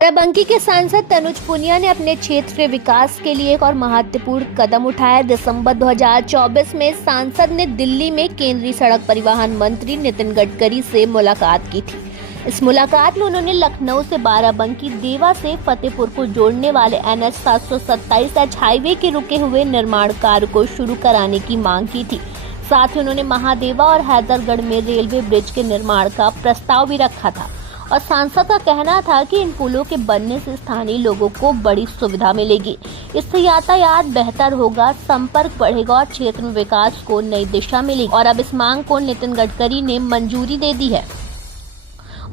बाराबंकी के सांसद तनुज पुनिया ने अपने क्षेत्र के विकास के लिए एक और महत्वपूर्ण कदम उठाया। दिसंबर 2024 में सांसद ने दिल्ली में केंद्रीय सड़क परिवहन मंत्री नितिन गडकरी से मुलाकात की थी। इस मुलाकात में उन्होंने लखनऊ से बाराबंकी, देवा से फतेहपुर को जोड़ने वाले NH 727H हाईवे के रुके हुए निर्माण कार्य को शुरू कराने की मांग की थी। साथ ही उन्होंने महादेवा और हैदरगढ़ में रेलवे ब्रिज के निर्माण का प्रस्ताव भी रखा था और सांसद का कहना था कि इन पुलों के बनने से स्थानीय लोगों को बड़ी सुविधा मिलेगी। इससे यातायात बेहतर होगा, संपर्क बढ़ेगा और क्षेत्र में विकास को नई दिशा मिलेगी। और अब इस मांग को नितिन गडकरी ने मंजूरी दे दी है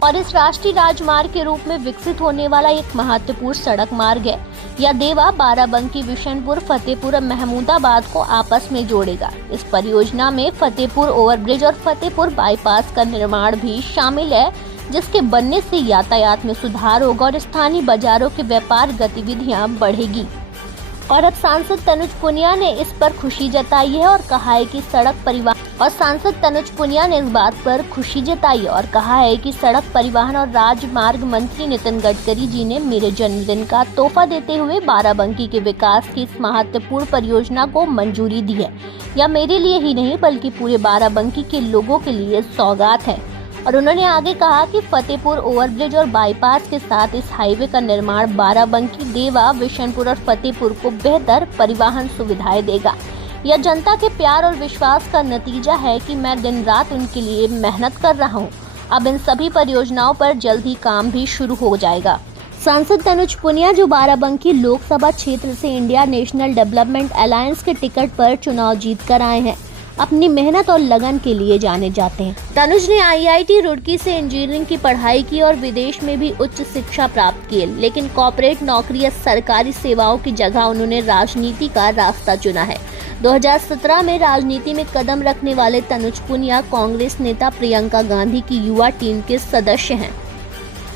और इस राष्ट्रीय राजमार्ग के रूप में विकसित होने वाला एक महत्वपूर्ण सड़क मार्ग है। यह देवा, बाराबंकी, बिशनपुर, फतेहपुर और महमूदाबाद को आपस में जोड़ेगा। इस परियोजना में फतेहपुर ओवरब्रिज और फतेहपुर बाईपास का निर्माण भी शामिल है, जिसके बनने से यातायात में सुधार होगा और स्थानीय बाजारों के व्यापार गतिविधियां बढ़ेगी। और अब सांसद तनुज पुनिया ने इस पर खुशी जताई है और कहा है कि सड़क परिवहन और राजमार्ग मंत्री नितिन गडकरी जी ने मेरे जन्मदिन का तोहफा देते हुए बाराबंकी के विकास की इस महत्वपूर्ण परियोजना को मंजूरी दी है। यह मेरे लिए ही नहीं बल्कि पूरे बाराबंकी के लोगों के लिए सौगात है। और उन्होंने आगे कहा कि फतेहपुर ओवरब्रिज और बाईपास के साथ इस हाईवे का निर्माण बाराबंकी, देवा, बिशनपुर और फतेहपुर को बेहतर परिवहन सुविधाएं देगा। यह जनता के प्यार और विश्वास का नतीजा है कि मैं दिन रात उनके लिए मेहनत कर रहा हूं। अब इन सभी परियोजनाओं पर जल्द ही काम भी शुरू हो जाएगा। सांसद तनुज पुनिया, जो बाराबंकी लोकसभा क्षेत्र से इंडिया नेशनल डेवलपमेंट अलायंस के टिकट पर चुनाव जीत कर आए हैं, अपनी मेहनत और लगन के लिए जाने जाते हैं। तनुज ने IIT रुड़की से इंजीनियरिंग की पढ़ाई की और विदेश में भी उच्च शिक्षा प्राप्त की, लेकिन कॉर्पोरेट नौकरी या सरकारी सेवाओं की जगह उन्होंने राजनीति का रास्ता चुना है। 2017 में राजनीति में कदम रखने वाले तनुज पुनिया कांग्रेस नेता प्रियंका गांधी की युवा टीम के सदस्य हैं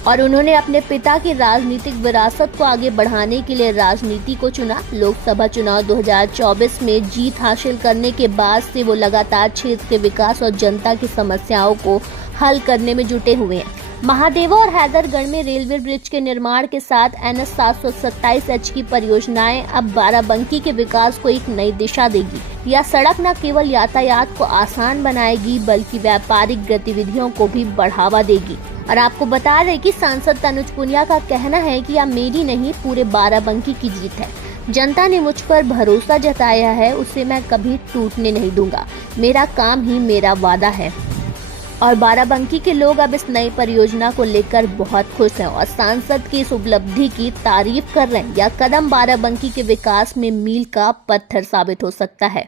और उन्होंने अपने पिता की राजनीतिक विरासत को आगे बढ़ाने के लिए राजनीति को चुना। लोकसभा चुनाव 2024 में जीत हासिल करने के बाद से वो लगातार क्षेत्र के विकास और जनता की समस्याओं को हल करने में जुटे हुए हैं। महादेवा और हैदरगढ़ में रेलवे ब्रिज के निर्माण के साथ NH 727H की परियोजनाएं अब बाराबंकी के विकास को एक नई दिशा देगी। यह सड़क न केवल यातायात को आसान बनाएगी बल्कि व्यापारिक गतिविधियों को भी बढ़ावा देगी। और आपको बता रहे कि सांसद तनुज पुनिया का कहना है कि यह मेरी नहीं, पूरे बाराबंकी की जीत है। जनता ने मुझ पर भरोसा जताया है, उसे मैं कभी टूटने नहीं दूंगा। मेरा काम ही मेरा वादा है। और बाराबंकी के लोग अब इस नई परियोजना को लेकर बहुत खुश हैं और सांसद की इस उपलब्धि की तारीफ कर रहे हैं। यह कदम बाराबंकी के विकास में मील का पत्थर साबित हो सकता है।